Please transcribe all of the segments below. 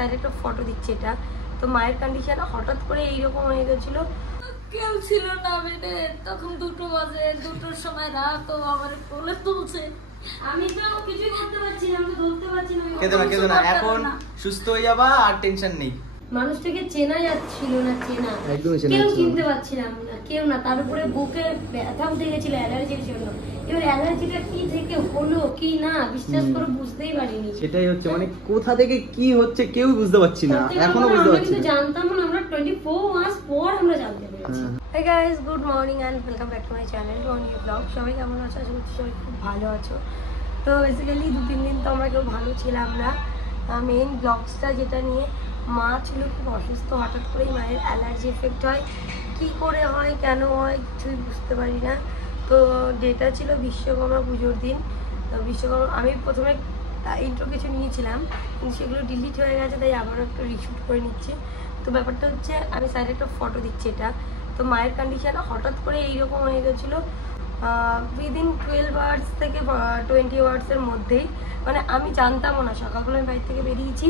সাইডে একটা ফটো দিচ্ছি এটা। তো মায়ের কন্ডিশন হঠাৎ করে এইরকম হয়ে গেছিল, কেউ ছিল না বেডে, তখন 2টো বাজে, 2টোর সময় রাত, ও আমার কোলে তুলছে, আমি তো কিছুই করতে পারছি না, আমি ধরতে পারছি না। কেঁদো না, এখন সুস্থ হয়ে যাবা, আর টেনশন নেই। মানুষটাকে চেনা যাচ্ছিল না, কেউ চিনতে পারছিলাম না, কেউ না। তার উপরে বুকে ব্যথা উঠে গেছিল অ্যালার্জির জন্য। এবার অ্যালার্জিটা কি থেকে হলো কি না বিশ্বাস করে বুঝতেই পারিনি। সেটাই হচ্ছে, মানে কোথা থেকে কি হচ্ছে কেউ বুঝতে পারছি না, এখনো বুঝতে পারছি না। জানতাম না, আমরা 24 মাস পর আমরা জানতে পেরেছি। Hey guys, good morning and welcome back to my channel, to a new vlog. সবাই কেমন আছো? আশা করছি সবাই খুব ভালো আছো। তো বেসিক্যালি 2-3 দিন তো আমরা কেউ ভালো ছিলাম না। মেইন ব্লগসটা যেটা নিয়ে, মা ছিল খুব অসুস্থ, হঠাৎ করেই মায়ের অ্যালার্জি এফেক্ট হয়, কি করে হয় কেন হয় কিছুই বুঝতে পারি না। তো ডেটা ছিল বিশ্বকর্মা পুজোর দিন। তো বিশ্বকর্মা আমি প্রথমে ইন্ট্রো কিছু নিয়েছিলাম, কিন্তু সেগুলো ডিলিট হয়ে গেছে, তাই আবারও একটু রিশুট করে নিচ্ছি। তো ব্যাপারটা হচ্ছে, আমি সাইডে একটা ফটো দিচ্ছি এটা। তো মায়ের কন্ডিশন হঠাৎ করে এইরকম হয়ে গেছিলো, উইদিন 12 আওয়ার্স থেকে 20 আওয়ার্সের মধ্যেই। মানে আমি জানতামও না, সকালবেলা আমি বাড়ি থেকে বেরিয়েছি,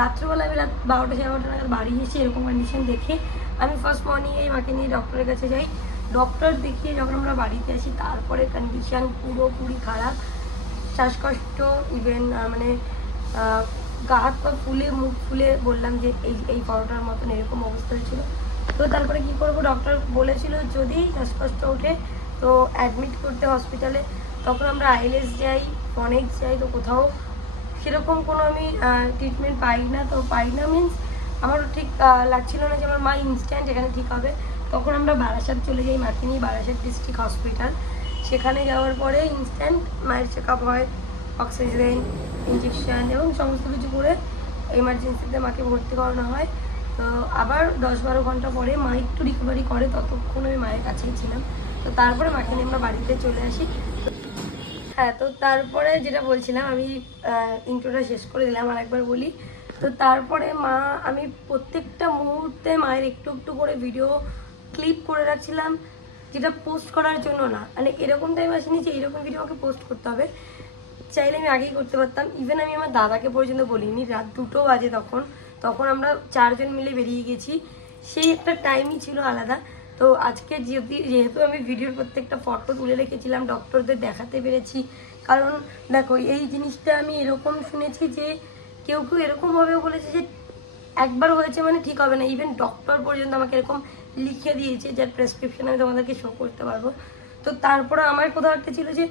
রাত্রেবেলা আমি রাত 12টা 12টা নাগাদ বাড়ি এসে এরকম কন্ডিশন দেখে আমি ফার্স্ট মর্নিংয়ে মাকে নিয়ে ডক্টরের কাছে যাই। ডক্টর দেখিয়ে যখন আমরা বাড়িতে আসি, তারপরে কন্ডিশন পুরোপুরি খারাপ, শ্বাসকষ্ট, ইভেন মানে গা হাত পা ফুলে, মুখ ফুলে, বললাম যে এই পরোটার মতন এরকম অবস্থা হয়েছিল। তো তারপরে কি করব, ডক্টর বলেছিল যদি শ্বাসকষ্ট ওঠে তো অ্যাডমিট করতে হসপিটালে। তখন আমরা আইএলএস যাই, ফনেক্স যাই, তো কোথাও সেরকম কোনো আমি ট্রিটমেন্ট পাই না। তো পাই না মিনস আমারও ঠিক লাগছিল না যে আমার মা ইনস্ট্যান্ট এখানে ঠিক হবে। তখন আমরা বারাসাত চলে যাই মাকে নিয়ে, বারাসাত ডিস্ট্রিক্ট হসপিটাল। সেখানে যাওয়ার পরে ইনস্ট্যান্ট মায়ের চেক আপ হয়, অক্সিজেন, ইঞ্জেকশান এবং সমস্ত কিছু করে এমার্জেন্সিতে মাকে ভর্তি করানো হয়। তো আবার 10-12 ঘন্টা পরে মা একটু রিকভারি করে, ততক্ষণ আমি মায়ের কাছেই ছিলাম। তো তারপরে মাকে নিয়ে আমরা বাড়িতে চলে আসি। হ্যাঁ, তো তারপরে যেটা বলছিলাম, আমি ইন্ট্রোটা শেষ করে দিলাম, আর একবার বলি। তো তারপরে আমি প্রত্যেকটা মুহূর্তে মায়ের একটু একটু করে ভিডিও ক্লিপ করে রাখছিলাম, যেটা পোস্ট করার জন্য না, মানে এরকম টাইম আসেনি যে এরকম ভিডিও আমাকে পোস্ট করতে হবে, চাইলে আমি আগেই করতে পারতাম। ইভেন আমি আমার দাদাকে পর্যন্ত বলিনি, রাত 2টো বাজে তখন আমরা 4 জন মিলে বেরিয়ে গেছি, সেই একটা টাইমই ছিল আলাদা। তো আজকে যেহেতু আমি ভিডিওর প্রত্যেকটা ফটো তুলে রেখেছিলাম, ডক্টরদের দেখাতে পেরেছি, কারণ দেখো এই জিনিসটা আমি এরকম শুনেছি যে কেউ এরকমভাবেও বলেছে যে একবার হয়েছে মানে ঠিক হবে না। ইভেন ডক্টর পর্যন্ত আমাকে এরকম লিখে দিয়েছে, যার প্রেসক্রিপশন আমি তোমাদেরকে শো করতে পারবো। তো তারপরে আমার কোথাও একটা ছিল যে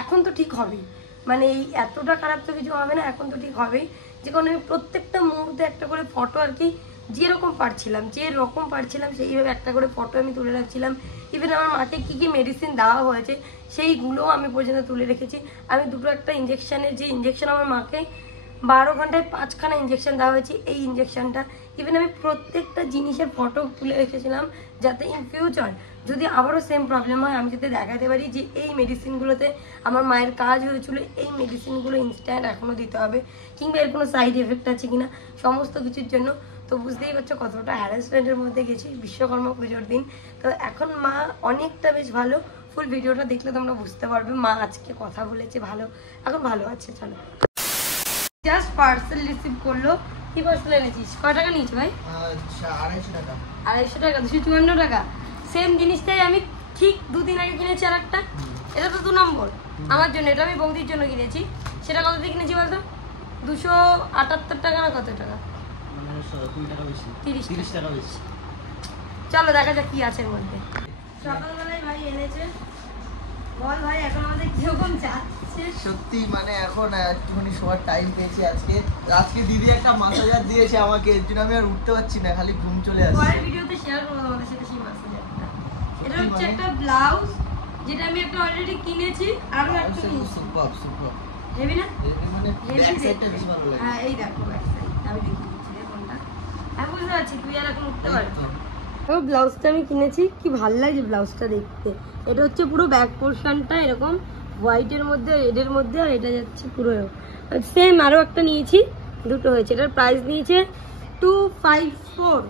এখন তো ঠিক হবেই, মানে এই এতটা খারাপ তো কিছু হবে না, এখন তো ঠিক হবেই। যে কারণে আমি প্রত্যেকটা মুহূর্তে একটা করে ফটো আর কি যেরকম পারছিলাম সেইভাবে একটা করে ফটো আমি তুলে রাখছিলাম। ইভেন আমার মাকে কী কী মেডিসিন দেওয়া হয়েছে সেইগুলোও আমি পর্যন্ত তুলে রেখেছি। আমি একটা ইঞ্জেকশানের যে ইঞ্জেকশন আমার মাকে 12 ঘন্টায় 5খানা ইঞ্জেকশন দেওয়া হয়েছে, এই ইঞ্জেকশনটা ইভেন আমি প্রত্যেকটা জিনিসের ফটো তুলে রেখেছিলাম, যাতে ইন ফিউচার যদি আবারও সেম প্রবলেম হয় আমি যাতে দেখাতে পারি যে এই মেডিসিনগুলোতে আমার মায়ের কাজ হয়েছিল, এই মেডিসিনগুলো ইনস্ট্যান্ট এখনও দিতে হবে, কিংবা এর কোনো সাইড এফেক্ট আছে কিনা, সমস্ত কিছুর জন্য। তো বুঝতেই পারছো কতটা হ্যারাসমেন্টের মধ্যে গেছি বিশ্বকর্মা পুজোর দিন। তো এখন মা অনেকটা বেশ ভালো, ফুল ভিডিওটা দেখলে তোমরা বুঝতে পারবে। মা আজকে কথা বলেছে, ভালো, এখন ভালো আছে। চলো, জাস্ট পার্সেল রিসিভ করলো। কি পার্সেল এনেছিস? কয় টাকা নিয়েছি ভাই? 250 টাকা। 254 টাকা। সেম জিনিসটাই আমি ঠিক 2 দিন আগে কিনেছি আর একটা, এটা তো 2 নম্বর আমার জন্য, এটা আমি বৌদির জন্য কিনেছি। সেটা কত দিয়ে কিনেছি বলতো? 278 টাকা না কত টাকা? 30 টাকা বেশি। চলো দেখা যাক কি আছে এর মধ্যে। সকালবেলায় ভাই এনেছে, বল ভাই এখন আমাদের কিরকম যাচ্ছে? সত্যি মানে এখন একটুখানি শোয়ার টাইম পেয়েছি আজকে দিদি একটা মাসাজার দিয়েছে আমাকে, এর জন্য আমি আর উঠতে পারছি না, খালি ঘুম চলে আসছে। পরের ভিডিওতে শেয়ার করব তোমাদের সাথে সেই মাসাজারটা। এটা হচ্ছে একটা ব্লাউজ, যেটা আমি একটা অলরেডি কিনেছি, আরো একটা কিনেছি। সুপার হেভি না? মানে ব্যাক সাইডটা বেশি ভালো লাগে। হ্যাঁ এই দেখো ব্যাক সাইড, আমি দেখিয়ে দিচ্ছি কোনটা। আমি বুঝতে পারছি তুই আর এখন উঠতে পারবি না। এই ব্লাউজটা আমি কিনেছি, কি ভালো লাগে ব্লাউজটা দেখতে। এটা হচ্ছে পুরো ব্যাক পোরশনটা এরকম হোয়াইটের মধ্যে, রেডের মধ্যে, আর এটা যাচ্ছে পুরো সেম। আরও একটা নিয়েছি, দুটো হয়েছে। এটার প্রাইস নিয়েছে 254,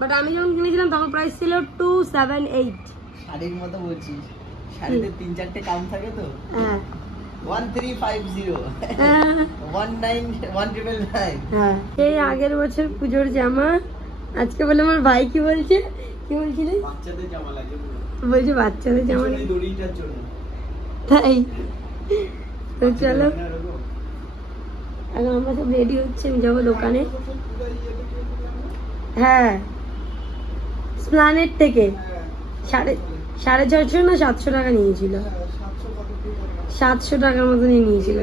বাট আমি যখন কিনেছিলাম তখন প্রাইস ছিল 278। শাড়ির মতো বলছিস, শাড়িতে 3-4টে কাম থাকে তো। হ্যাঁ 1350 1919 হ্যাঁ এই আগের বছর পুজোর জামা আজকে বলে আমার ভাই কি বলছে কি বলছিলে বাচ্চাদের জামা লাগে বলছে বাচ্চাদের জামা এই দড়িটার জন্য তাই তো চলো এখন আমরা সব রেডি হচ্ছে আমি যাবো দোকানে হ্যাঁ স্প্লানেট থেকে 650 না 700 টাকা নিয়েছিল 700 টাকার মতনই নিয়েছিল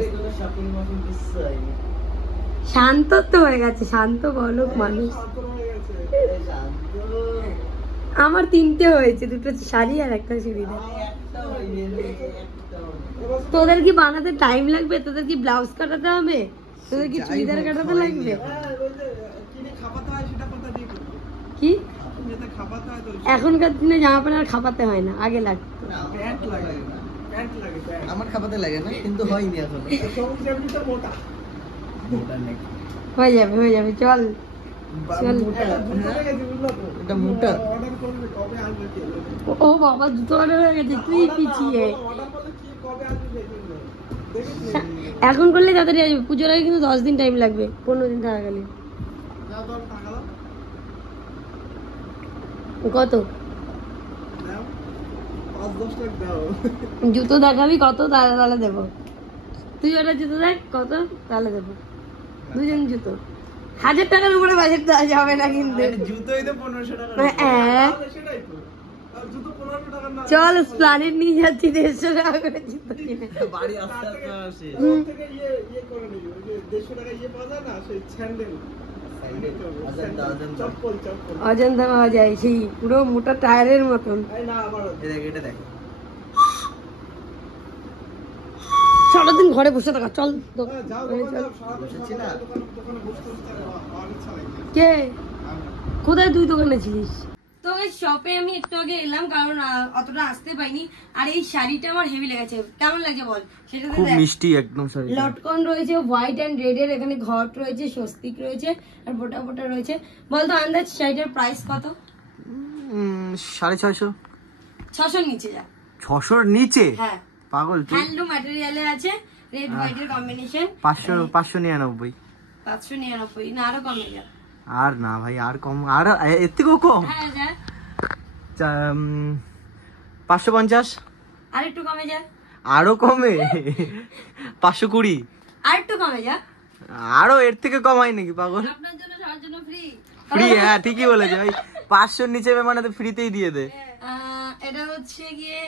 শান্ত তো হয়ে গেছে শান্ত বলক মানুষ আমার 3টে হয়েছে 2টো শাড়ি আর একটা চুড়িদার তোদের কি বানাতে টাইম লাগবে তোদের কি ব্লাউজ কাটাতে হবে তোদের কি চুড়িদার কাটাতে লাগবে কি এখনকার দিনে জামা প্যান্ট আর খাপাতে হয় না আগে লাগতো আমার খাপাতে লাগে না কিন্তু হয়নি এখন হয়ে যাবে চল চল এটা মোটা ও বাবা জুতো অর্ডার হয়ে গেছে তুই পিছিয়ে এখন করলে তাড়াতাড়ি আসবে পুজোর আগে কিন্তু 10 দিন টাইম লাগবে 15 দিন থাকা গেলে কত জুতো দেখাবি কত তাহলে দেবো তুই ওটা জুতো দেখ কত তাহলে দেবো দুজন জুতো 1000 টাকার উপরে বাজেট দেওয়া যাবে না কিন্তু জুতোই তো 1500 টাকা চল প্ল্যানেট নিয়ে যাচ্ছি 150 টাকা করে জুতো কিনে বাড়ি আসতে আসে থেকে ইয়ে করে নিবি ওই যে 150 টাকা ইয়ে পাওয়া যায় না সেই স্যান্ডেল অজন্তা পাওয়া যায় সেই পুরো মোটা টায়ারের মতন দেখ সারাদিন ঘরে বসে থাকা চল কে কোথায় তুই দোকানে ছিলিস তো শপে আমি একটু আগে এলাম কারণ অতটা আসতে পাইনি আর এই শাড়িটা আমার হেভি লেগেছে কেমন লাগছে বল সেটা খুব মিষ্টি একদম শাড়ি লটকন রয়েছে হোয়াইট এন্ড রেড এর এখানে ঘট রয়েছে স্বস্তিক রয়েছে আর বোটা বোটা রয়েছে বল তো আন্দাজ শাড়িটার প্রাইস কত 650 600 নিচে যা 600 নিচে হ্যাঁ পাগল তুই হ্যান্ডলুম ম্যাটেরিয়ালে আছে রেড হোয়াইট এর কম্বিনেশন 599 599 না আরো কমে যা আর না ভাই আর কম আর এর থেকেও কম হ্যাঁ যা 550 আর একটু কমে যা আরো কমে 520 আর একটু কমে যা আরো এর থেকে কম হয় নাকি পাগল আপনার জন্য সবার জন্য ফ্রি ফ্রি হ্যাঁ ঠিকই বলেছে ভাই 500 নিচে মানে তো ফ্রিতেই দিয়ে দে এটা হচ্ছে গিয়ে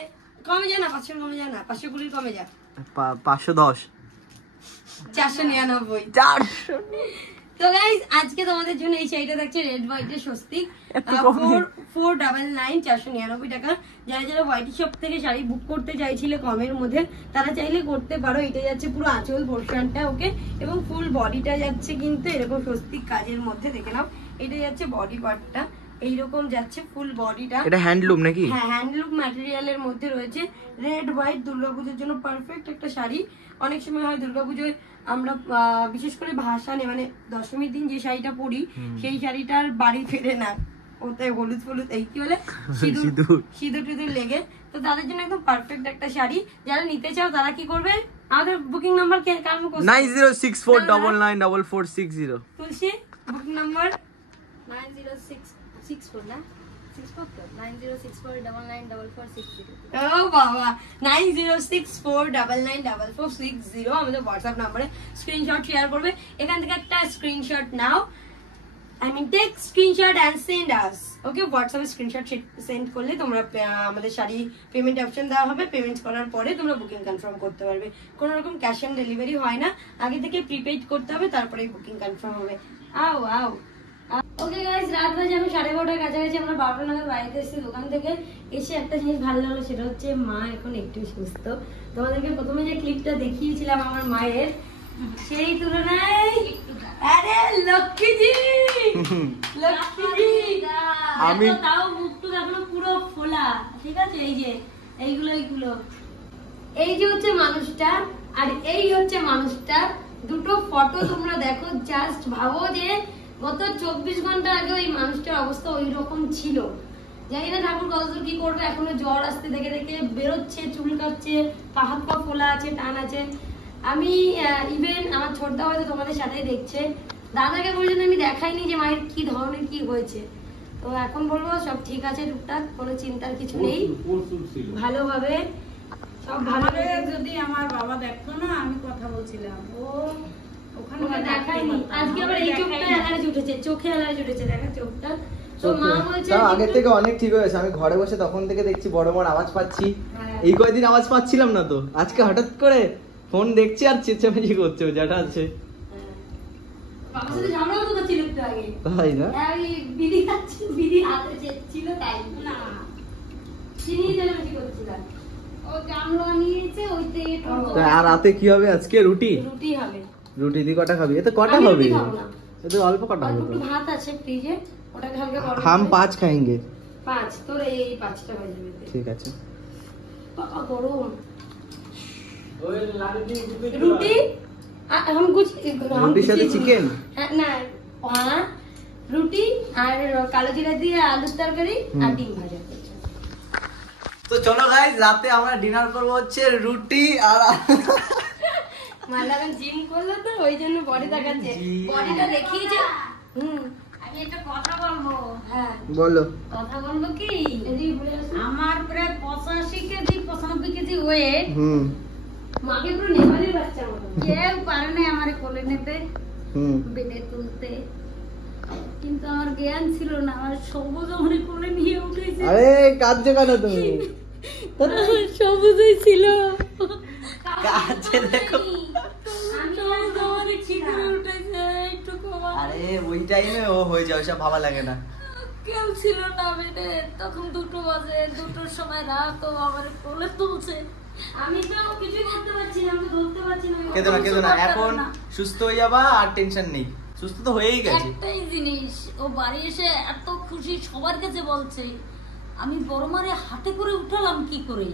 কমে যা না 500 কমে যা না 520 কমে যা 510 499 তো গাইস আজকে তোমাদের জন্য এই শাড়িটা দেখছে রেড হোয়াইট এর স্বস্তিক 499 499 টাকা যারা যারা হোয়াইট শপ থেকে শাড়ি বুক করতে চাইছিলে কমের মধ্যে তারা চাইলে করতে পারো এটা যাচ্ছে পুরো আঁচল পোরশনটা ওকে এবং ফুল বডিটা যাচ্ছে কিন্তু এরকম স্বস্তিক কাজের মধ্যে দেখে নাও এটা যাচ্ছে বডি পার্টটা এইরকম যাচ্ছে ফুল বডিটা এটা হ্যান্ডলুম নাকি হ্যাঁ হ্যান্ডলুম ম্যাটেরিয়ালের মধ্যে রয়েছে রেড হোয়াইট দুর্গাপূজার জন্য পারফেক্ট একটা শাড়ি অনেক সময় হয় দুর্গাপূজায় আমরা বিশেষ করে ভাসানে মানে দশমীর দিন যে শাড়িটা পরি সেই শাড়িটার বাড়ি ফেরে না ওতে হলুদ ফলুদ এই কি বলে সিঁদুর টিঁদুর লেগে তো তাদের জন্য একদম পারফেক্ট একটা শাড়ি যারা নিতে চাও তারা কি করবে আমাদের বুকিং নাম্বার 9064994460 তুলসী বুকিং নাম্বার 9064 না 9064994460 ও বাবা 9064994460 আমাদের হোয়াটসঅ্যাপ নম্বরে স্ক্রিনশট শেয়ার করবে এখান থেকে একটা স্ক্রিনশট নাও take screenshot and send us okay হোয়াটসঅ্যাপে স্ক্রিনশট সেন্ড করলে তোমরা আমাদের শাড়ি পেমেন্ট অপশন দেওয়া হবে পেমেন্ট করার পরে তোমরা বুকিং কনফার্ম করতে পারবে কোনো রকম ক্যাশ অন ডেলিভারি হয় না আগে থেকে প্রিপেড করতে হবে তারপরেই বুকিং কনফার্ম হবে আও ওকে গাইস রাত বাজে আমি 12:30টার কাছাকাছি আমরা 12টা নাগাদ বাড়িতে এসেছি দোকান থেকে এসে একটা জিনিস ভালো লাগলো সেটা হচ্ছে মা এখন একটু সুস্থ তোমাদেরকে প্রথমে যে ক্লিপটা দেখিয়েছিলাম আমার মায়ের সেই তুলনায় আরে লক্ষ্মীজি আমি তাও মুখটুক এখনো পুরো ফোলা ঠিক আছে এই যে এইগুলো এই যে হচ্ছে মানুষটা আর এই হচ্ছে মানুষটা দুটো ফটো তোমরা দেখো জাস্ট ভাবো যে গত 24 ঘন্টা আগে ওই মানুষটার অবস্থা ওই রকম ছিল জানি না ঠাকুর কতদূর কি করবে, এখনো জ্বর আসতে দেখে দেখে বেরোচ্ছে, চুল কাটছে, হাত পা ফোলা আছে, টান আছে। আমি ইভেন আমার ছোটদা হয়তো তোমাদের সাথেই দেখছে, দাদাকে পর্যন্ত আমি দেখাইনি যে মায়ের কি ধরনের কি হয়েছে। তো এখন বলবো সব ঠিক আছে, টুকটাক, কোনো চিন্তার কিছু নেই, ভালোভাবে সব ভালো। যদি আমার বাবা দেখতো না, আমি কথা বলছিলাম, ও ওখানে দেখাইনি। আজকে আবার এই চোখটা অ্যালার্জি উঠেছে, চোখে অ্যালার্জি উঠেছে, দেখা চোখটা। তো মা বলছে আগের থেকে অনেক ঠিক হয়েছে। আমি ঘরে বসে তখন থেকে দেখছি বড় বড় আওয়াজ পাচ্ছি। এই কয়েকদিন আওয়াজ পাচ্ছিলাম না, তো আজকে হঠাৎ করে ফোন দেখছি আর চেঁচামেচি করছে, যেটা আছে। বাবার সাথে ঝগড়াও তো করছিল একটু আগে, তাই না? এই বিড়ি খাচ্ছি, বিড়ি হাতে ছিল তাই না, চিনি চেঁচামেচি করছিল। ও জামলো নিয়েছে, ওইতে আর রাতে কি হবে আজকে? রুটি। রুটি হবে। রুটি দিয়ে কটা খাবি? এত কটা আমি হবে? রুটি খাবো না। এতো অল্প কটা হবে? একটু ভাত আছে ফ্রিজে, ওটাকে হালকা গরম हम করে- 5 खाएंगे। 5 তোর এই 5টা হয়ে যাবে। ঠিক আছে। বাবা গরম রুটি हम कुछ রুটির সাথে চিকেন? না, রুটি আর কালো জিরা দিয়ে আলুর তরকারি আর ডিম ভাজা। তো চলো গাইস, রাতে আমরা ডিনার করব হচ্ছে রুটি আর মালাগান জিম করলো তো ওই জন্য বডি দেখাচ্ছে, বডিটা দেখিয়েছে। আমি একটা কথা বলবো। হ্যাঁ বলো। কথা বলবো কি, এদিকে ঘুরে আসো। আমার প্রায় 85 কেজি 95 কেজি ওয়েট, মাকে পুরো নেপালের বাচ্চা মতো। কেউ পারে না আমার কোলে নিতে, হুম। বেডে তুলতে, কিন্তু আমার জ্ঞান ছিল না। আমার সবুজ আমার কোলে নিয়ে উঠেছে। আরে কাঁদছো কেন তুমি? সবুজই ছিল, কাঁদছে দেখো। আমাদের খিদে উঠেছে একটু কমা। আরে ওই টাইমে ও হয়ে যায়, ওসব ভাবা লাগে না। কেউ ছিল না বেডে, তখন 2টো বাজে, 2টোর সময় রাত, ও আমার কোলে তুলছে। আমি তো কিছুই করতে পারছি না, আমি ধরতে পারছি না। কেঁদো না, কেঁদো না, এখন সুস্থ হয়ে যাবা, আর টেনশন নেই, সুস্থ তো হয়েই গেছে। একটাই জিনিস, ও বাড়ি এসে এত খুশি, সবার কাছে বলছে আমি বড় মারে হাতে করে উঠালাম কি করে।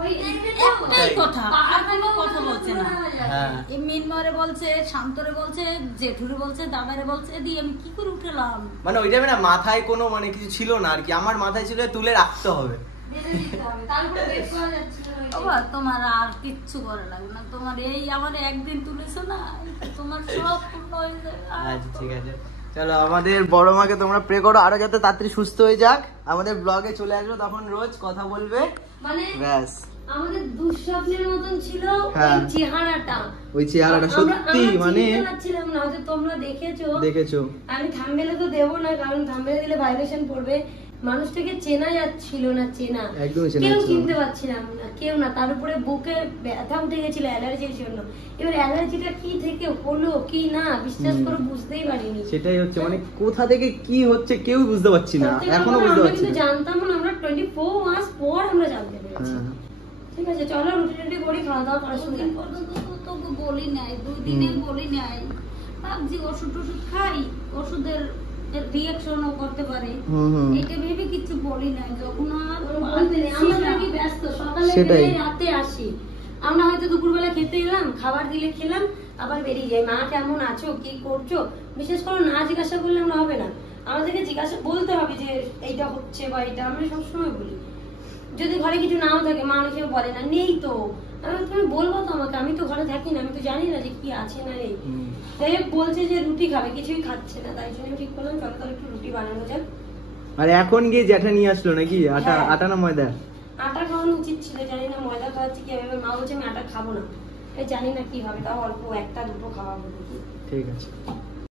ওই একটাই কথা, আর কোনো কথা বলছে না। হ্যাঁ। এই মিনমারে বলছে, শান্তরে বলছে, জেঠুরে বলছে, দাদারে বলছে, দি আমি কি করে উঠালাম। মানে ওই টাইমে না মাথায় কোনো মানে কিছু ছিল না আর কি, আমার মাথায় ছিল তুলে রাখতে হবে। বেঁধে দিতে হবে, তারপরে বের করা যাচ্ছিল না। বাবা তোমার আর কিচ্ছু করা লাগবে না, তোমার এই আমার একদিন তুলেছো না, তোমার সব পূর্ণ হয়ে যাবে। আচ্ছা ঠিক আছে, চলো আমাদের বড় মাকে তোমরা প্রে করো আরো যাতে তাড়াতাড়ি সুস্থ হয়ে যাক, আমাদের ব্লগে চলে আসবে, তখন রোজ কথা বলবে। মানে ব্যাস, আমাদের দুঃস্বপ্নের মতন ছিল হ্যাঁ। ওই চেহারাটা। ওই চেহারাটা সত্যি মানে পাচ্ছিলাম না, হয়তো তোমরা দেখেছো। আমি থাম্বনেলে তো দেবো না, কারণ থাম্বনেলে দিলে ভাইব্রেশন পড়বে। মানুষটাকে চেনা যাচ্ছিল না, চেনা একদমই চেনা কেউ যাচ্ছিল না। চিনতে পারছিলাম না, কেউ না। তার উপরে বুকে ব্যথা উঠে গেছিল অ্যালার্জির জন্য। এবার অ্যালার্জিটা কি থেকে হলো কি না বিশ্বাস করে বুঝতেই পারিনি। সেটাই হচ্ছে, মানে কোথা থেকে কি হচ্ছে কেউ বুঝতে পারছি না, সত্যি কথা এখনো বলতে বুঝতে আমরা পারছি কিন্তু না। জানতাম না, আমরা 24 মাস পর আমরা জানতে পেরেছি। হ্যাঁ। ঠিক আছে চলো রুটি টুটি করি, খাওয়া দাওয়া করার সময় দুদিন পর্যন্ত তো তবু বলি নাই, 2 দিনে বলি নাই। ভাবছি ওষুধ টষুধ খাই, ওষুধের রিয়াকশনও করতে পারে, এটা ভেবে কিছু বলি নাই। যখন আর বলতে নেই, আমরা নাকি ব্যস্ত, সকালে সেটাই। বেরিয়ে রাতে আসি। আমরা হয়তো দুপুরবেলা খেতে এলাম, খাবার দিলে খেলাম, আবার বেরিয়ে যাই। মা কেমন আছো, কি করছো, বিশেষ করে না জিজ্ঞাসা করলে আমরা হবে না, আমাদেরকে জিজ্ঞাসা বলতে হবে যে এইটা হচ্ছে বা এটা। আমরা সবসময় বলি, যদি ঘরে কিছু নাও থাকে মা অনেক সময় বলে না নেই তো, তুমি বলবো তো আমাকে, আমি তো ঘরে থাকি না, আমি তো জানি না যে কি আছে না নেই। তাই বলছে যে রুটি খাবে, কিছুই খাচ্ছে না, তাই জন্য ঠিক করলাম চলো তাহলে একটু রুটি বানানো যাক। আর এখন গিয়ে জ্যাঠা নিয়ে আসলো নাকি আটা? হ্যাঁ। আটা না ময়দা? আটা খাওয়ানো উচিত ছিল, জানি না ময়দা খাওয়াচ্ছি কি। এবার মা বলছে আমি আটা খাবো না, জানি না কি হবে, তাও অল্প 1-2 খাওয়াবো। ঠিক আছে।